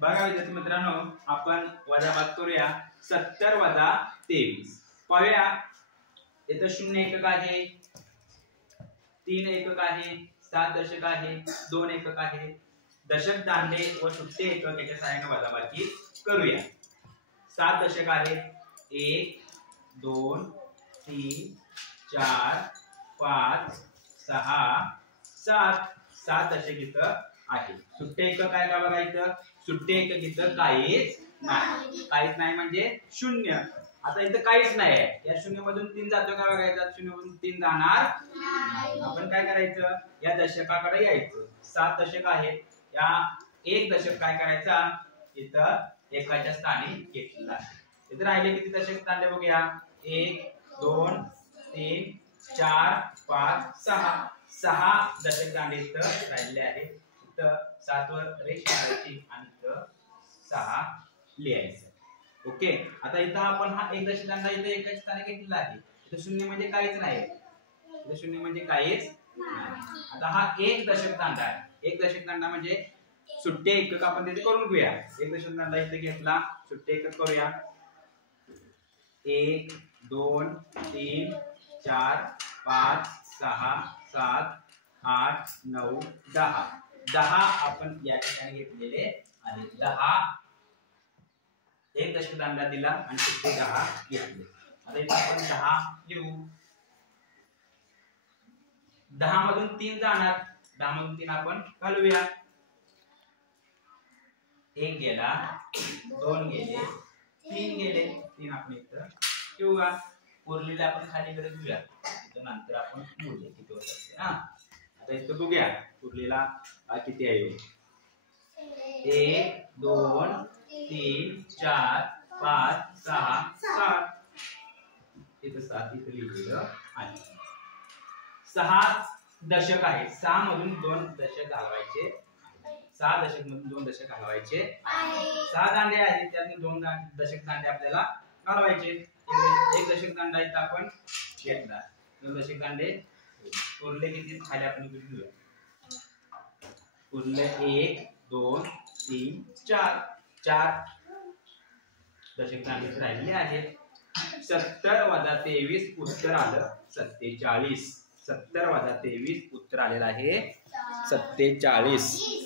बघा विद्यार्थी मित्रांनो, आपण वजाबाकी करूया. 70 वजा 23 पाहूया. इथं 0 एकक आहे, 3 एकक आहे, 7 दशक आहे, 2 एकक आहे. दशक दांडे व सुट्टे एकक याच्या सहाय्याने वजाबाकी करूया. 7 दशक आहे. 1 2 3 4 5 6 7 7 दशक इथं आहे. सुट्टे एकक काय का बघा इथं. सुट्टे एकक इथं काहीच नाही म्हणजे 0. आता इथं काहीच नाही आहे. या 0 मधून 3 जातो का बघायचा. 0 मधून 3 जाणार. आपण काय करायचं, या दशकाकडे यायचं. 7 दशक आहेत. या एक दशक काय करायचा, इथं एकाच्या स्थानी घेतलेला आहे. इथं राहिले किती दशक दांडे बघूया. 1 2 3 4 5 6 6 दशक दांडे इथं राहिले आहेत. इथं 7 वर रेष मारायची आणि इथं 6 लिहायचं. ओके. आता इथं आपण हा एक दशक दांडा इथं एकाच्या स्थानी घेतलेला आहे. इथं 0 म्हणजे काहीच नाही. इथं 0 म्हणजे काहीच नाही. आता हा एक दशक दांडा आहे. एक दशक दांडा म्हणजे सुट्टे एकक आपण तिथे करून घेऊया. एक दशक दांडा इथे घेतला, सुट्टे एकक करूया. 1 2 3 4 5 6 7 8 9 10 10 आपण या ठिकाणी घेतलेले आहे. 10 एक दशक दांडा दिला आणि सुट्टे 10 घेतले. आता इथे आपण 10 लिहू. 10 मधून 3 जाणार. 10 मधून 3 आपण घालूया. 1 गेला, 2 गेले, 3 गेले. 3 आपण इथं ठेवूया. उरलेले आपण खाली कडे घेऊया. नंतर आपण मोजूया किती होत असते. आता इथं बघूया उरलेला किती आहे. 1 2 3 4 5 6 7 इथं 7 इथं लिहिलेलं आहे. 6 दशक आहे. 6 मधून 2 दशक घालवायचे. 6 दशक मधून 2 दशक घालवायचे. 6 दांडे आहेत, त्यातून 2 दशक दांडे आपल्याला घालवायचे. एक दशक दांडा इथं आपण घेतला. 2 दशक दांडे उरले किती खाली आपण घेऊया. उरले 1 2 3 4 4 दशक दांडे राहिले आहेत. 70 वजा 23 उत्तर आलं 47. 70 वजा 23 उत्तर आलेलं आहे 47.